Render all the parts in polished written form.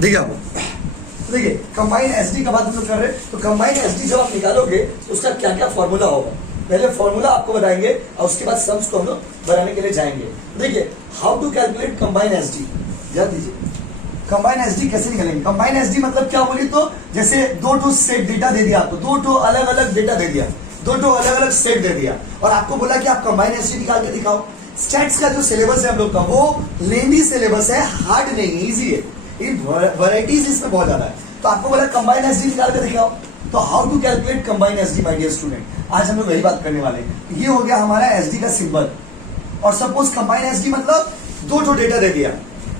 देखिए आपको, देखिए कंबाइन एसडी का बात हम लोग कर रहे हैं, तो कंबाइन एसडी जब आप निकालोगे तो उसका क्या क्या फॉर्मूला होगा, पहले फॉर्मूला आपको बताएंगे और उसके बाद सम्स को हम लोग बनाने के लिए जाएंगे। देखिए how to calculate combine SD, ध्यान दीजिए कंबाइन एसडी कैसे निकालेंगे। कंबाइन एसडी मतलब क्या बोली, तो जैसे दो सेट डेटा दे दिया आपको, दो अलग अलग डेटा दे दिया, दो अलग अलग सेट दे दिया और आपको बोला कि आप कंबाइन एसडी निकाल के दिखाओ। स्टैट्स का जो सिलेबस है हम लोग का वो लेंदी सिलेबस है, हार्ड नहीं है, इजी है, इन वैरायटीज इसमें बहुत ज्यादा है। तो आपको बोला कंबाइन एसडी निकाल के दिखाओ, तो how to calculate combine SD my dear student, आज हम लोग वही बात करने वाले हैं। ये हो गया हमारा एसडी का सिंबल, और सपोज कंबाइन एसडी मतलब दो डेटा दे दिया,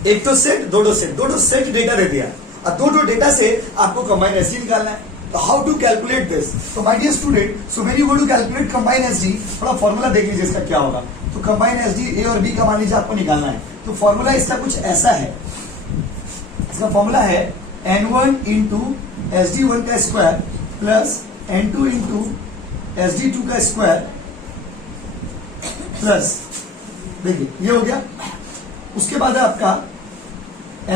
एक तो सेट दो सेट डेटा दे दिया और दो डेटा से आपको कंबाइन एसडी निकालना है। तो हाउ टू कैलकुलेट दिस, तो my dear student, so when you go to calculate combine SD, थोड़ा फॉर्मूला देख लीजिए इसका क्या होगा। तो कंबाइन एसडी ए और बी का मान लीजिए आपको निकालना है, तो फॉर्मूला इसका कुछ ऐसा है, इसका फॉर्मूला है n1 इंटू SD1 का square plus n2 into SD2 का स्क्वायर प्लस, देखिए ये हो गया। उसके बाद है आपका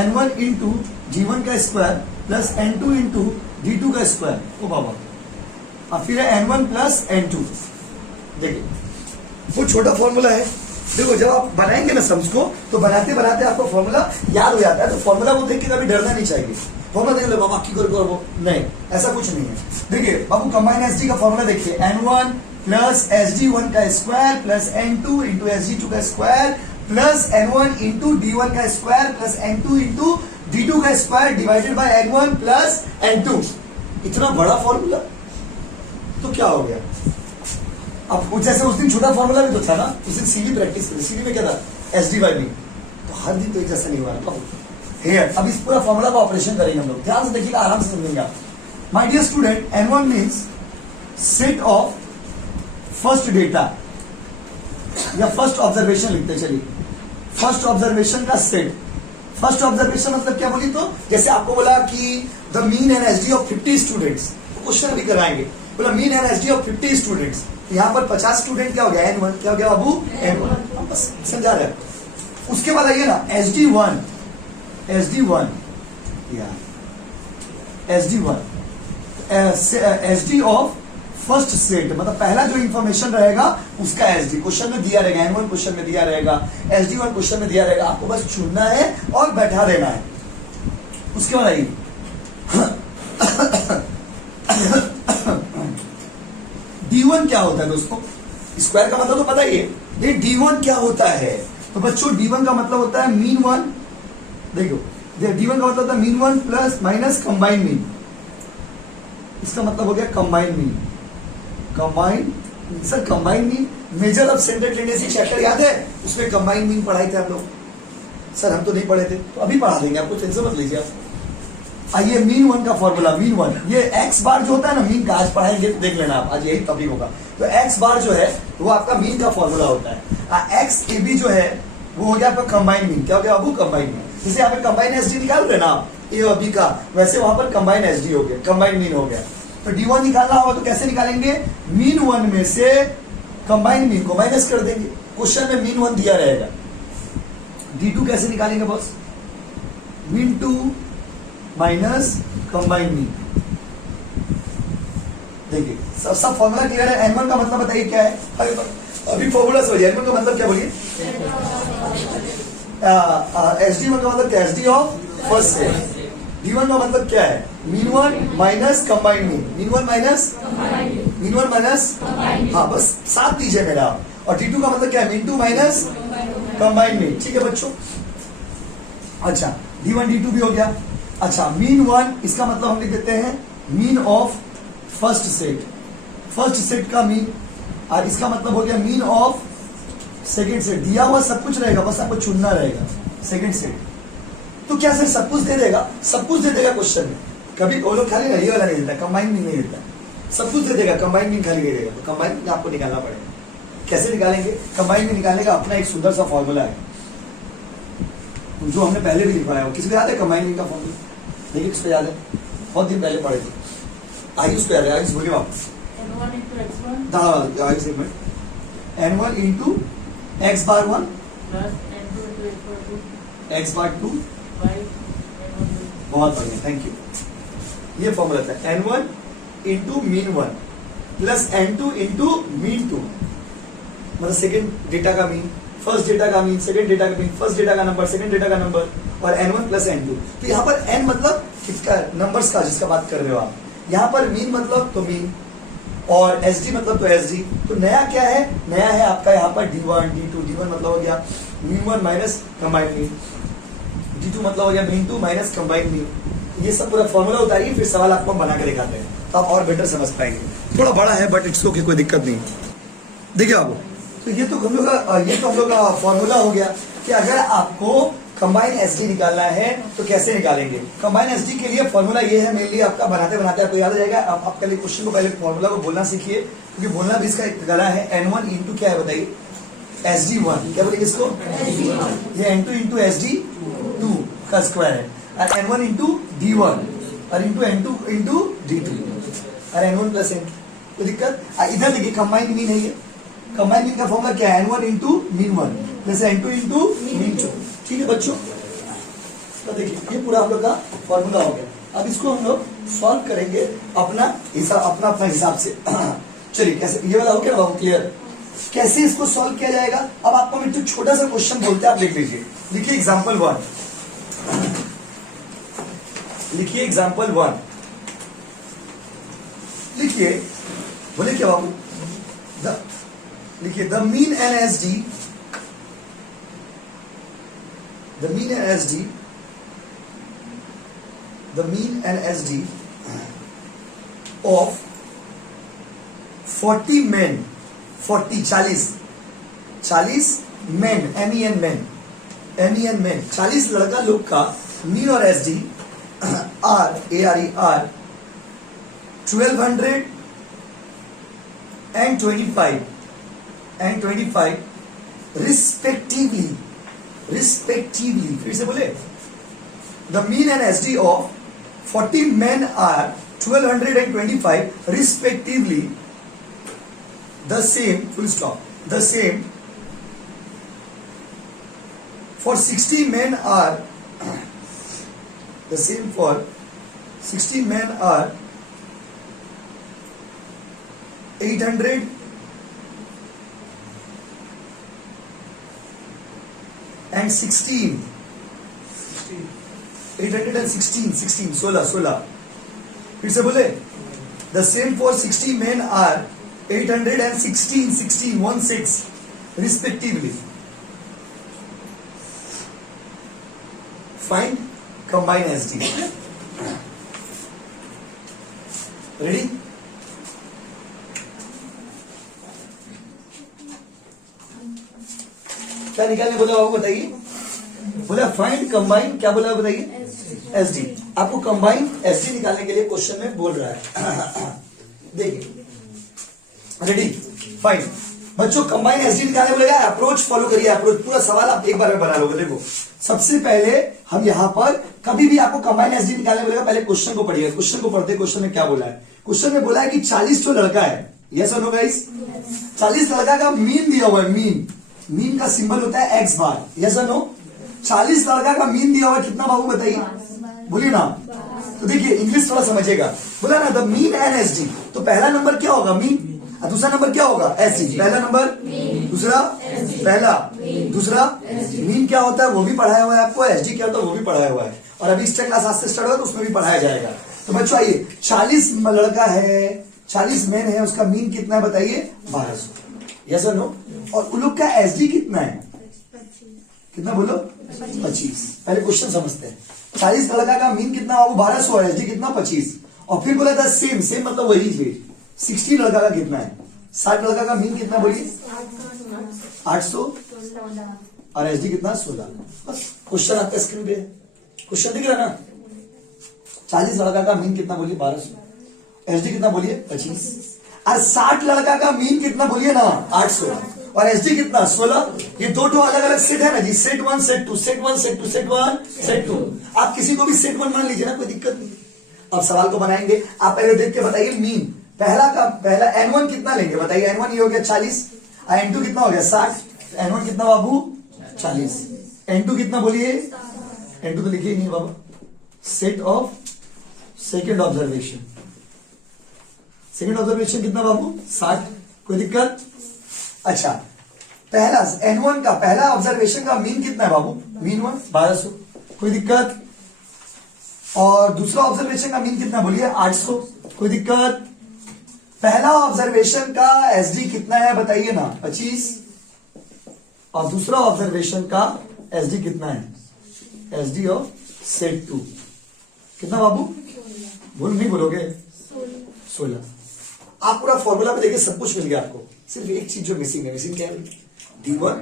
n1 इंटू G1 का square plus n2 into D2 का स्क्वायर, ओ बाबा, और फिर है n1 प्लस n2। देखिए वो छोटा फॉर्मूला है, देखो जब आप बनाएंगे ना सम्स को, तो बनाते बनाते आपको फॉर्मूला याद हो जाता है, तो फॉर्मूला को देख के कभी डरना नहीं चाहिए। फॉर्मूला देख लो बाबा की करो वो नहीं, ऐसा कुछ नहीं है। देखिए बाबू कंबाइन एसडी का फॉर्मूला देखिए, n1 प्लस SD1 का square plus n2 into SD2 का square plus n1 into D1 का square plus n2 into D2 का square divided by n1 plus n2। इतना बड़ा फॉर्मूला, तो क्या हो गया। अब जैसे उस दिन छोटा फॉर्मूला भी तो था ना, उस दिन सीवी प्रैक्टिस करी, सीवी में क्या था SD बाई बी, तो हर दिन तो एक जैसा नहीं हुआ ना। अब इस पूरा फॉर्मूला का ऑपरेशन करेंगे हम लोग, ध्यान से देखिएगा, आराम से समझेंगे आप। My dear student, n1 means set of first data या फर्स्ट ऑब्जर्वेशन लिखते चलिए, फर्स्ट ऑब्जर्वेशन का सेट। फर्स्ट ऑब्जर्वेशन मतलब क्या बोली, तो जैसे आपको बोला कि the mean and SD of 50 students, question भी कराएंगे, बोला mean and SD of 50 students, यहाँ पर 50 स्टूडेंट क्या हो गया, n1 क्या हो गया बाबू, n1, बस समझा रहे। उसके बाद आइए ना SD1 या SD ऑफ फर्स्ट सेट, मतलब पहला जो इंफॉर्मेशन रहेगा उसका SD क्वेश्चन में दिया रहेगा, n1 क्वेश्चन में दिया रहेगा, SD1 क्वेश्चन में दिया रहेगा, आपको बस चुनना है और बैठा देना है। उसके बाद आइए D1 क्या होता है दोस्तों, स्क्वायर का मतलब तो पता ही है, ये D1 क्या होता है, तो बच्चों D1 का मतलब होता है मीन वन। देखो D1 का मतलब होता है mean one plus minus combine mean, इसका मतलब हो गया combine mean. Combine sir, combine mean measure of central tendency chapter याद है, उसमें कंबाइन मीन पढ़ाए थे हम लोग। सर हम तो नहीं पढ़े थे, तो अभी पढ़ा देंगे, आपको टेंशन मत लीजिए आप। आइए मीन वन का फॉर्मूला, मीन वन, ये एक्स बार जो होता है ना मीन का, आज पढ़ाएंगे देख लेना आप, आज यही टॉपिक होगा। तो एक्स बार जो है वो आपका मीन का फॉर्मूला होता है, एक्स ए बी जो है वो हो गया आपका कंबाइन मीन। क्या हो गया बाबू, कंबाइन मीन। जैसे यहाँ पे कंबाइन एसडी निकाल रहे ना आप ए और बी का, वैसे वहां पर कंबाइन एसडी हो गया, कंबाइन मीन हो गया। तो D1 निकालना होगा तो कैसे निकालेंगे, मीन वन में से कंबाइन मीन को माइनस कर देंगे, क्वेश्चन में मीन वन दिया रहेगा। D2 कैसे निकालेंगे boss, mean two minus combine mean. देखिए सब फॉर्मूला क्लियर है। n1 का मतलब बताइए क्या है, अभी फॉर्मूला समझिए। n1 का मतलब क्या बोलिए, SD1 का मतलब क्या, SD of first set. D1 का मतलब क्या है, mean one minus combine mean, mean one minus, हाँ बस साथ दीजिए मेरा। और D2 का मतलब क्या है, mean two minus combine mean. ठीक है बच्चों, अच्छा D1 D2 भी हो गया। अच्छा मीन वन, इसका मतलब हम लिख देते हैं mean of first set, first set का मीन, और इसका मतलब हो गया मीन ऑफ सेकेंड सेट। दिया हुआ सब कुछ रहेगा, बस आपको चुनना रहेगा सेकेंड सेट। तो क्या सर सब कुछ दे देगा, सब कुछ दे देगा क्वेश्चन में, कभी वो लोग खाली ये वाला नहीं देता, कंबाइन मीन नहीं देता, सब कुछ दे देगा, कंबाइन मीन खाली दे देगा। तो कंबाइन मीन आपको निकालना पड़ेगा। कैसे निकालेंगे, कंबाइन मीन निकालने का अपना एक सुंदर सा फॉर्मूला है, जो हमने पहले भी लिखवाया हो। किसी को याद है कंबाइन मीन का फॉर्मूला, देखिए किसको याद है, बहुत दिन पहले पढ़े थे। आयुष को याद है, आयुष बोलिए वापस, n1 into x bar one, x bar two, बहुत बढ़िया, थैंक यू। ये फॉर्मूला था n1 into mean 1 plus n2 into mean 2, मतलब सेकेंड डेटा का मीन, फर्स्ट डेटा का मीन, सेकेंड डेटा का मीन, फर्स्ट डेटा का नंबर, सेकेंड डेटा का नंबर, और n1 प्लस n2। तो यहाँ पर n मतलब किसका, नंबर्स का जिसका बात कर रहे हो आप। यहाँ पर मीन मतलब तो मीन, और एसडी मतलब तो एसडी। तो नया क्या है, नया है आपका यहाँ पर d1 d2। d1 मतलब हो गया mean 1 minus combined mean, d2 मतलब हो गया मीन 2 माइनस कंबाइंड मीन। ये सब पूरा फॉर्मूला उतारिए, फिर सवाल आपको हम बना के दिखाते हैं, तो आप और बेटर समझ पाएंगे। थोड़ा बड़ा है बट इट्स ओके, कोई दिक्कत नहीं। देखिए बाबू, तो ये तो हम लोग का फॉर्मूला हो गया कि अगर आपको कंबाइन एसडी निकालना है तो कैसे निकालेंगे। कंबाइन एसडी के लिए फॉर्मूला ये है, मेनली आपका बनाते बनाते आपको याद आ जाएगा। आप पहले क्वेश्चन को, पहले फॉर्मूला को बोलना सीखिए, क्योंकि बोलना भी इसका एक कला है। n1 इंटू क्या है बताइए, SD1, क्या बोलेंगे इसको, ये n2 इंटू SD2 का स्क्वायर है, और n1 इंटू D1 और इंटू n2 इंटू D2 और n1 प्लस n। कोई दिक्कत। इधर देखिए कंबाइन मीन है, ये कंबाइन मीन का फॉर्मूला क्या है, n1 into mean 1 plus n2 into mean 2। ठीक है बच्चों, तो देखिए ये पूरा हम लोग का फॉर्मूला हो गया। अब इसको हम लोग सॉल्व करेंगे अपना हिसाब से। चलिए कैसे, ये वाला हो गया बाबू क्लियर, कैसे इसको सॉल्व किया जाएगा। अब आपको हम एक छोटा सा क्वेश्चन बोलते हैं, आप लिख लीजिए। लिखिए एग्जाम्पल 1, लिखिए एग्जाम्पल 1, लिखिए, बोले क्या बाबू, लिखिए the mean N S D, the mean NSD, the mean NSD of 40 men, 40 men, MEN men, 40 लड़का लोग का मीन और एसडी आर 1200 and 25 respectively, फिर से बोले, the mean and SD of 40 men are 1225 respectively, the same, full stop, the same for 60 men are, the same for 60 men are 800 and 16, 16, फिर से बोले, the same for 60 men are 816 respectively. Find combine SD. Ready? क्या निकालने बोला बाबू बताइए, बोला find combine, क्या बोला बताइए, एसडी। आपको कंबाइन एसडी निकालने के लिए क्वेश्चन में बोल रहा है। देखिए रेडी, फाइंड। बच्चों कंबाइन एसडी निकालने बोलेगा, अप्रोच फॉलो करिए, अप्रोच पूरा सवाल आप एक बार में बना लोगे। देखो सबसे पहले हम यहाँ पर कभी भी आपको कंबाइन एसडी निकालने बोलेगा, पहले क्वेश्चन को पढ़िए। क्वेश्चन को पढ़ते क्वेश्चन में क्या बोला है, क्वेश्चन में बोला है कि 40 जो लड़का है, यस और नो गाइस, 40 लड़का का मीन दिया हुआ है, मीन का सिंबल होता है एक्स बार, यस और नो। 40 लड़का का मीन दिया हुआ कितना बाबू बताइए, बोलिए ना। तो देखिए इंग्लिश थोड़ा समझिएगा, बोला ना the mean N S D, तो पहला नंबर क्या होगा मीन, दूसरा नंबर क्या होगा एस डी। पहला नंबर, दूसरा पहला, दूसरा मीन क्या होता है वो भी पढ़ाया हुआ है आपको, एस डी क्या होता है वो भी पढ़ाया हुआ है, और अभी एक्स्ट्रा क्लास आज से स्टार्ट होगा तो उसमें भी पढ़ाया जाएगा। तो बच्चों आइए, 40 लड़का है, 40 मैन है, उसका मीन कितना है बताइए 1200, यस और नो। और उन लोग का एसडी कितना है, कितना बोलो 25। पहले क्वेश्चन समझते हैं, 40 लड़का का मीन कितना वो 1200 है, एसडी कितना 25। और फिर बोला था सेम मतलब वही चीज, 60 लड़का का कितना है, 60 लड़का का मीन कितना बोलिए 800 और एसडी कितना 16। बस क्वेश्चन आपका स्क्रीन पे है, क्वेश्चन दिख रहा है ना। 40 लड़का का मीन कितना बोलिए 1200, एसडी कितना बोलिए 25, और 60 लड़का का मीन कितना बोलिए ना 800 और एसडी कितना 16। ये दो अलग अलग सेट है ना जी, set 1 set 2, set 1 set 2, set 1 set 2। आप किसी को भी सेट 1 मान लीजिए ना, कोई दिक्कत नहीं। अब सवाल को बनाएंगे, आप पहले देख के बताइए मीन, पहला n1 कितना लेंगे बताइए, n1 ये हो गया 40, n2 कितना हो गया 60, n1 कितना बाबू 40, n2 कितना बोलिए, n2 तो लिखिए ही नहीं बाबू, set of second observation. Second observation कितना बाबू? 60। कोई दिक्कत? अच्छा, पहला N1 का पहला ऑब्जर्वेशन का मीन कितना है बाबू? मीन 1 1200। कोई दिक्कत? और दूसरा ऑब्जर्वेशन का मीन कितना बोलिए? 800। कोई दिक्कत? पहला ऑब्जर्वेशन का एसडी कितना है बताइए ना? 25। और दूसरा ऑब्जर्वेशन का एसडी कितना है? एसडी ऑफ सेट 2 कितना बाबू? बोल नहीं बोलोगे? 16। आप पूरा फॉर्मूला पे देखिए, सब कुछ मिल गया आपको। सिर्फ एक चीज जो मिसिंग है, मिसिंग क्या है? D1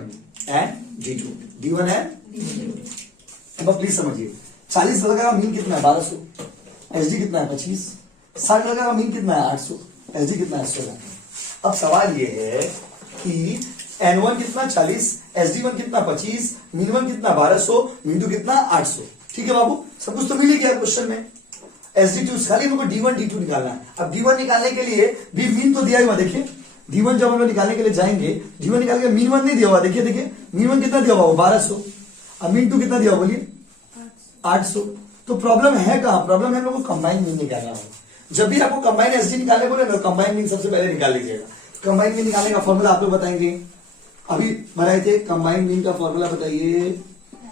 and D2। D1 and अब प्लीज समझिए, 40 लगा का मीन कितना है? 1200। एसडी कितना है? 25। 60 लगा का मीन कितना है? 800। एसडी कितना है? 16। अब सवाल ये है कि N1 कितना? 40, SD1 कितना? 25, मीन 1 कितना? 1200, मीन 2 कितना? 800। ठीक है बाबू, सब कुछ तो मिल ही गया क्वेश्चन में। SD2 खाली हमको D1 D2 निकालना है। अब D1 निकालने के लिए भी मीन तो दिया हुआ, देखिए D1 जब हम लोग निकालने के लिए जाएंगे, D1 निकाल के मीन 1 नहीं दिया हुआ, देखिए देखिए मीन 1 कितना दिया हुआ? 1200। अब मीन 2 कितना दिया हुआ बोलिए? 800। तो प्रॉब्लम है कहां? प्रॉब्लम है हम लोग को कंबाइन मीन निकालना होगा। जब भी आपको कंबाइन एसडी निकालने बोले ना, कंबाइन मीन सबसे पहले निकाल लीजिएगा। कंबाइन मीन निकालने का फॉर्मूला आप लोग बताएंगे, अभी बनाए थे। कंबाइन मीन का फॉर्मूला बताइए।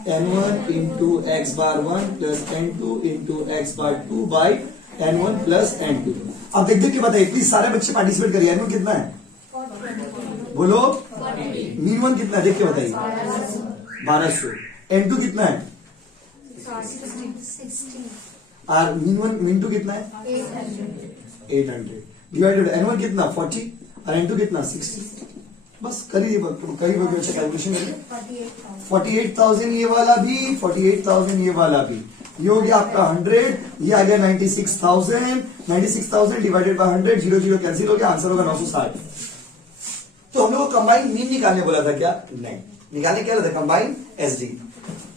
N1 into x bar 1 plus N2 into x bar 2 by N1 plus N2। अब देख देख के बताइए प्लीज, सारे बच्चे पार्टिसिपेट करिए। N1 कितना है बोलो? मीन 1 कितना है देख के बताइए? 1200। N2 कितना है? 60। और मीन 2 कितना है? 800 डिवाइडेड N1 कितना? 40 और N2 कितना? 60। बस करिए, कई बच्चे कैलकुलेशन करिए। 48,000 ये वाला भी, 48,000 ये वाला भी, ये हो गया आपका 100, ये आ गया 96,000। 96,000 डिवाइडेड बाय 100, 0 0 कैंसिल हो गया, आंसर होगा 960। तो हम लोग को कंबाइन मीन निकालने बोला था क्या? नहीं, निकालने क्या बोला था? Combine SD.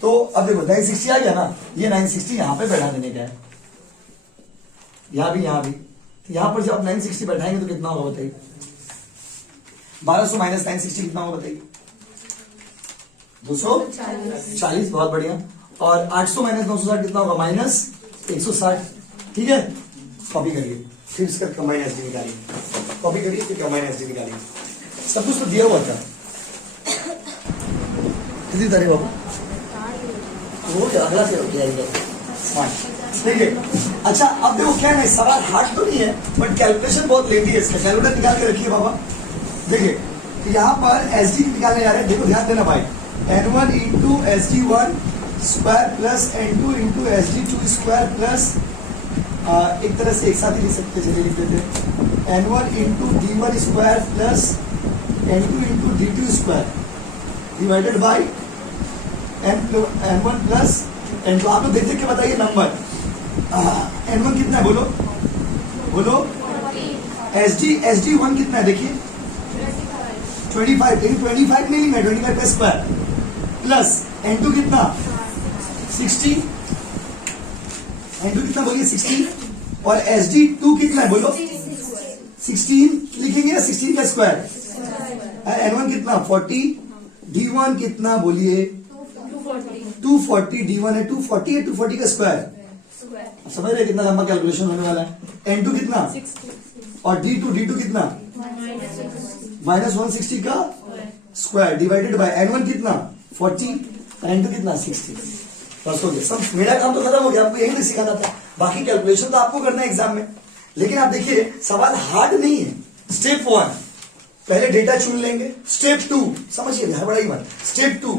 तो अब देखो 960 आ गया ना, ये 960 यहां पे बैठा देने का है, यहां भी। तो यहां पर जब आप 960 बैठाएंगे तो कितना होगा बताइए? 1200 माइनस 960 कितना होगा बताइए? 240। बहुत बढ़िया। और 800 माइनस 960 कितना होगा? माइनस 160। ठीक है, कॉपी करिए, फिर इसका कंबाइन एसडी निकालिए। कॉपी करिए फिर कंबाइन एसडी निकालिए। सब कुछ तो दिया हुआ था। कितनी तारीख बाबू? वो अगला से ठीक है। अच्छा, अब देखो क्या है, सवाल हार्ड तो नहीं है बट कैलकुलेशन बहुत लेंदी है इसका। कैलकुलेटर निकाल के रखिए बाबा। देखिए यहां पर एसडी निकालने जा रहे हैं, देखो ध्यान देना भाई। N1 into SD1 square plus N2 into SD2 square plus एक तरह से एक साथ ही लिख सकते, चलिए लिख देते हैं। N1 into D1 square plus N2 into D2 square divided by N1 plus N2। आप लोग देख देख के बताइए नंबर। N1 कितना है बोलो? SD1 कितना है देखिए? 25। लेकिन 25 नहीं लिखना है, 25 का स्क्वायर प्लस N2 कितना? 60। N2 कितना बोलिए? 60। और SD2 कितना है बोलो? 16 लिखेंगे या 16 का स्क्वायर? N1 कितना? 40। D1 कितना बोलिए? 240। D1 है 240 है, 240 का स्क्वायर। समझ रहे कितना लंबा कैलकुलेशन होने वाला है? N2 कितना? और D2 कितना? माइनस 160 का स्क्वायर डिवाइडेड बाय N1 कितना? 40, N2 कितना? 60। बस हो गया, सब मेरा काम तो खत्म हो गया। आपको यही नहीं सिखाना था, बाकी कैलकुलेशन तो आपको करना है एग्जाम में। लेकिन आप देखिए सवाल हार्ड नहीं है। स्टेप 1 पहले डेटा चुन लेंगे। स्टेप 2 समझिए, हड़बड़ाई मत। स्टेप 2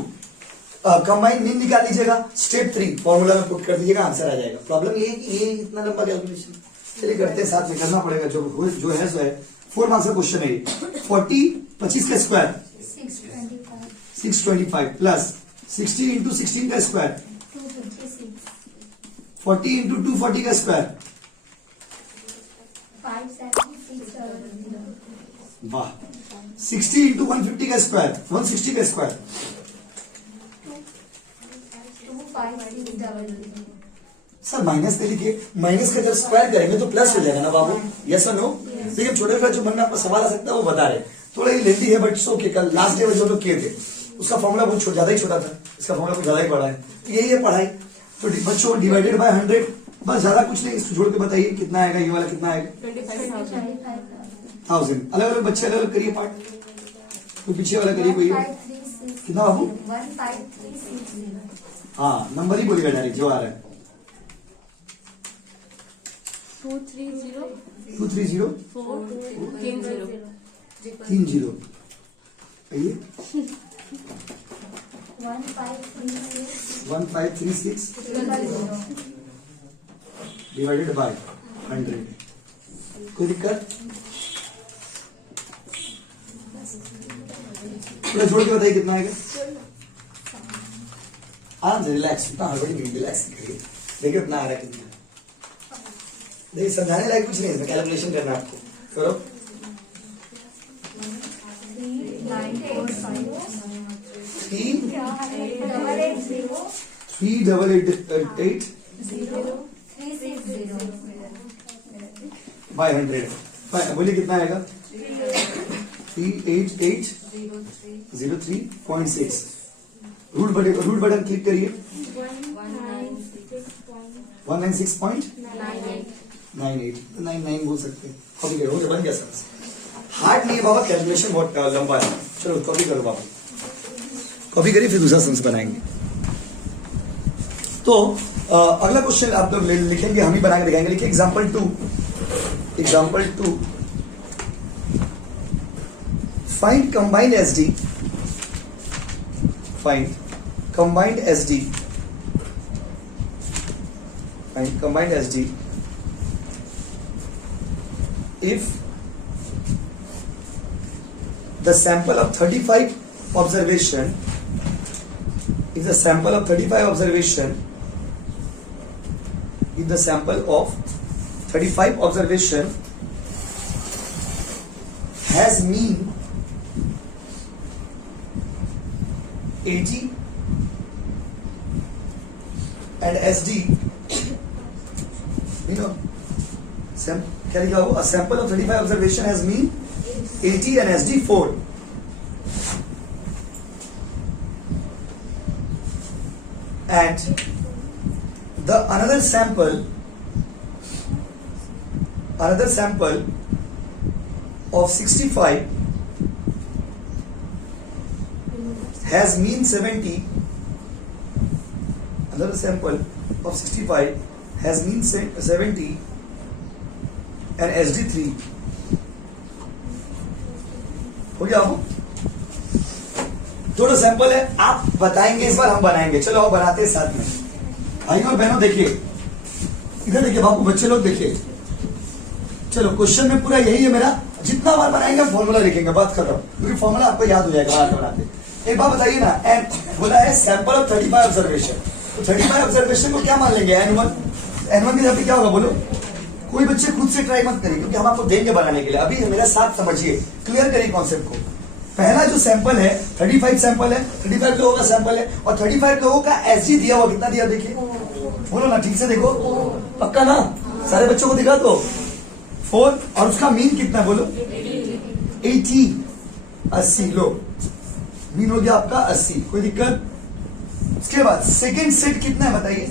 कंबाइन मीन निकाल लीजिएगा। स्टेप 3 फॉर्मूला में पुट कर दीजिएगा, आंसर आ जाएगा। प्रॉब्लम ये है कि ये इतना लंबा कैलकुलेशन चलिए करते हैं, साथ में करना पड़ेगा। जो है सो है। 4 मार्क्स का क्वेश्चन है ये। 40 25 का स्क्वायर 625 प्लस 60 इंटू 16 का स्क्वायर 40 इंटू 240 का स्क्वायर। वाह। 60 इंटू 150 का स्क्वायर 160 का स्क्वायर। सर माइनस दे लिखिए, माइनस का जब स्क्वायर करेंगे तो प्लस हो जाएगा ना बाबू? यस और नो? देखिए छोटे छोटे जो मन में आपको सवाल आ सकता है वो बता रहे, थोड़ा ही लेंदी है बट सो के कल लास्ट डे जो लोग किए थे उसका फॉर्मूला बहुत ज्यादा ही छोटा था, इसका फॉर्मूला कुछ ज्यादा ही बड़ा है। यही है पढ़ाई। तो बच्चों डिवाइडेड बाय 100, बस ज्यादा कुछ नहीं, इसको जोड़ के बताइए कितना आएगा, ये वाला कितना आएगा 1000। अलग अलग बच्चे अलग अलग करिए पार्ट, तो पीछे वाला करिए कोई कितना बाबू, 15360। हाँ नंबर ही बोलिएगा डायरेक्ट जो आ रहा है। 230 230 30 आइए 1536 डिवाइडेड बाय 100। कोई दिक्कत, पूरा जोड़ के बताइए कितना आएगा। आराम से रिलैक्स, इतना हड़बड़ी नहीं, रिलैक्स करिए, देखिए कितना आ रहा है कितना। देखिए समझाने लायक कुछ नहीं है, इसमें कैलकुलेशन करना है आपको, करो। 3888 बाय 100, बोलिए कितना आएगा 38803.6। रूट बटन क्लिक करिए, 196.98, 99 बोल सकते हैं, कॉपी करो, बन गया सर। हार्ड नहीं है बाबा, कैलकुलेशन बहुत लंबा है। चलो कॉपी करो बाबा, कॉपी करिए फिर दूसरा सेंस बनाएंगे। तो अगला क्वेश्चन आप लोग लिखेंगे, हम ही बना के दिखाएंगे। लिखिए example 2, find combined SD, find combined SD, find combined SD if the sample of 35 observation is a sample of 35 observation, if the sample of 35 observation has mean 80 and SD, you know, क्या लिखा हो, a sample of 35 observation has mean 80 and SD 4, and the another sample of 65 has mean 70, another sample of 65 has mean 70 and SD 3 हो गया। आपको जो sample है आप बताएंगे, इस बार हम बनाएंगे। चलो आप बनाते हैं साथ में, भाइयों और बहनों। देखिए इधर देखिए बाबू, बच्चे लोग देखिए। चलो क्वेश्चन में पूरा यही है मेरा, जितना बार बनाएंगे हम फॉर्मूला लिखेंगे, बात खत्म, क्योंकि फॉर्मूला आपको याद हो जाएगा बार बनाते। एक बार बताइए ना, एन बोला है सैंपल ऑफ 35 ऑब्जर्वेशन, तो 35 ऑब्जर्वेशन को क्या मान लेंगे, N1 की जगह पे क्या होगा बोलो। कोई बच्चे खुद से ट्राई मत करिए, क्योंकि हम आपको देंगे बनाने के लिए। अभी मेरा साथ समझिए, क्लियर करिए कॉन्सेप्ट को। पहला जो सैंपल है 35 सैंपल है, 35 लोगों का सैंपल है, और 35 लोगों का एसजी दिया हुआ, कितना दिया देखिए, बोलो ना ठीक से देखो, पक्का ना, सारे बच्चों को दिखा दो 4, और उसका मीन कितना बोलो 80 लो, मीन हो गया आपका 80, कोई दिक्कत। उसके बाद सेकेंड सेट कितना है बताइए,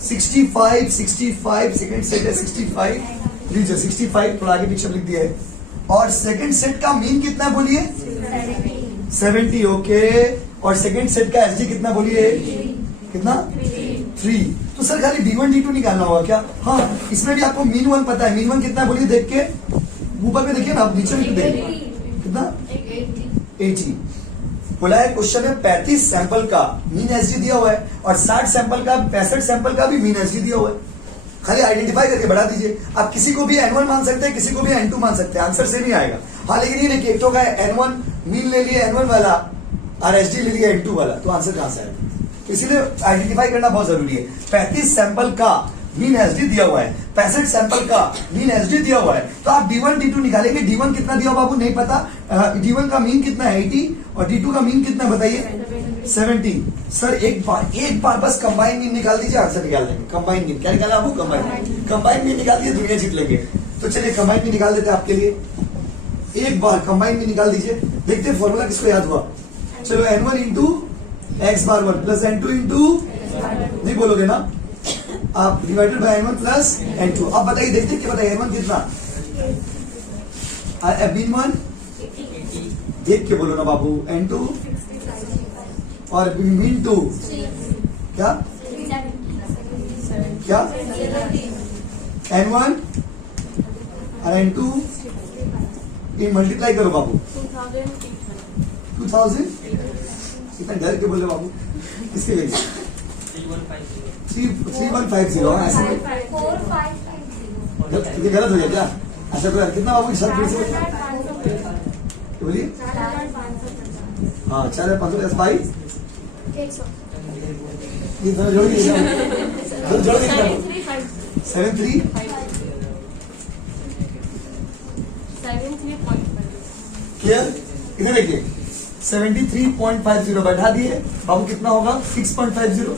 65 सेकेंड सेट है 65, लीजिए 65 थोड़ा आगे पीछे लिख दिया है। और सेकेंड सेट का मीन कितना बोलिए 70, ओके। और सेकेंड सेट का एसजी कितना बोलिए, कितना 3। तो सर खाली D1 D2 निकालना होगा क्या, हाँ इसमें भी आपको मीन 1 पता है, मीन 1 कितना बोलिए देख के, ऊपर में देखिए ना, आप नीचे देखिए कितना 80। बोला है क्वेश्चन में 35 सैंपल का मीन एसजी दिया हुआ है, और 60 सैंपल का 65 सैंपल का भी मीन एसजी दिया हुआ है। खाली आइडेंटिफाई करके बढ़ा दीजिए। आप किसी को भी N1 मान सकते हैं, किसी को भी N2 मान सकते हैं, आंसर सेम ही आएगा। हाँ लेकिन ये देखिए, एक तो का N1 मीन ले लिए N1 वाला, और एसजी ले लिया N2 वाला, तो आंसर कहां से आएगा, इसीलिए आइडेंटिफाई करना बहुत जरूरी है। 35 सैंपल का मीन एसडी दिया हुआ है, 65 सैंपल का मीन एसडी दिया हुआ है, तो आप D1 D2 निकालेंगे। D1 कितना दिया बाबू नहीं पता, D1 का मीन कितना है 80, और D2 का मीन कितना बताइए 70। सर एक बार बस कंबाइन मीन निकाल दीजिए, आंसर निकाल देंगे। कंबाइन मीन क्या निकाला आपको, कंबाइन मीन निकाल दीजिए, दुनिया जीत लेंगे। तो चलिए कंबाइन मीन निकाल देते हैं आपके लिए, एक बार कंबाइन मीन निकाल दीजिए, देखते हैं फॉर्मूला किसको याद हुआ। चलो N1 इंटू एक्स बार 1 प्लस N2 इंटू नहीं बोलोगे ना आप, divided by n1 plus n2। अब बताइए, देखते क्या बताइए n1 कितना, n1 देख के बोलो ना बाबू, n2 और n2 क्या क्या, n1 और n2 ये मल्टीप्लाई करो बाबू, 2000 इतना डर के बोले बाबू, किसके लिए 3150 ऐसे ये गलत हो गया क्या, ऐसा कोई कितना बाबू शब्द फिर से बोलिए, हाँ 4550 बाई ये दोनों जोड़ दीजिए, जोड़ दीजिए 73 क्लियर, इधर देखिए 73.50 बैठा दिए बाबू, कितना होगा 6.50।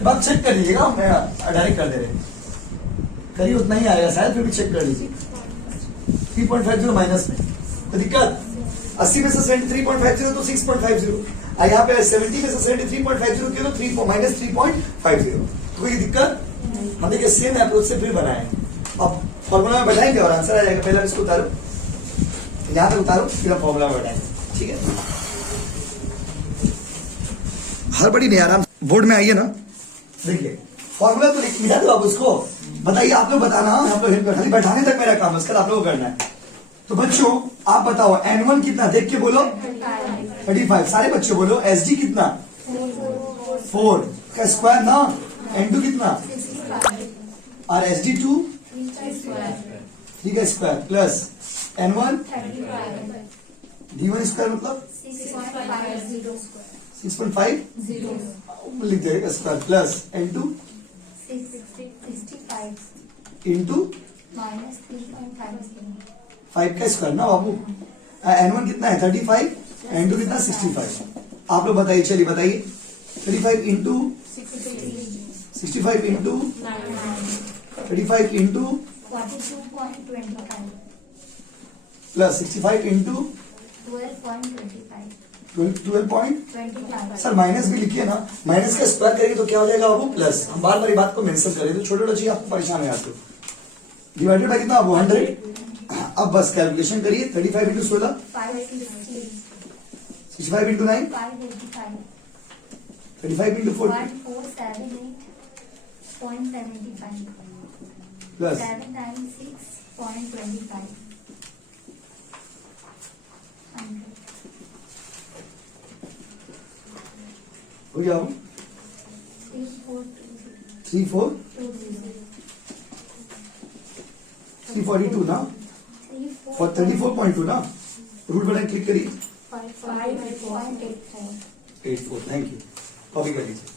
अब आप चेक कर लीजिएगा, मैं डायरेक्ट कर दे रहे करिए, उतना ही आएगा शायद, फिर भी चेक कर लीजिए 3.50 माइनस में तो दिक्कत, 80 में से 73.50 तो 6.50, और यहाँ पे 70 में से 73.50 किया तो 3 माइनस 3.50, तो कोई दिक्कत, हम देखिए सेम अप्रोच से फिर बनाए, अब फॉर्मूला में बैठाएंगे और आंसर आ जाएगा, पहले इसको उतारो, यहाँ पे उतारो, फिर आप फॉर्मूला में बैठाएंगे, ठीक है। हर बड़ी नहीं, आराम बोर्ड में आइए ना, देखिए फॉर्मूला तो लिखा दो आप उसको, बताइए आप लोग बताना, हम लोग हेल्प खाली बैठाने तक मेरा काम है, उसका आप लोग करना है। तो बच्चों आप बताओ n1 कितना, देख के बोलो 35, सारे बच्चे बोलो, SG कितना 4 का स्क्वायर ना, n2 कितना और SG2 3 का square plus n1 D1 square मतलब 6.50 लिख जाएगा स्क्वायर प्लस n2 इंटू -3.50 का स्क्वायर ना बाबू, n1 कितना है 35, n2 कितना 65, आप लोग बताइए, चलिए बताइए 35 into 65 into 35 into 42.25 plus 65 into 12.25 sir minus भी लिखिए ना, माइनस का स्क्वायर करेंगे तो क्या हो जाएगा बाबू प्लस, हम बार बार ये बात को मेंशन करें तो छोटे छोटे चीज आपको परेशान है आपको, डिवाइडेड बाय कितना बाबू 100, अब बस कैलकुलेशन करिए 35 इंटू 16 65 इंटू 9 35 इंटू 40 प्लस 796.25 हो गया बाबू 342 ना, 34.2 ना, रूट बटन क्लिक करिए 5.84 84, थैंक यू, कॉपी कर लीजिए।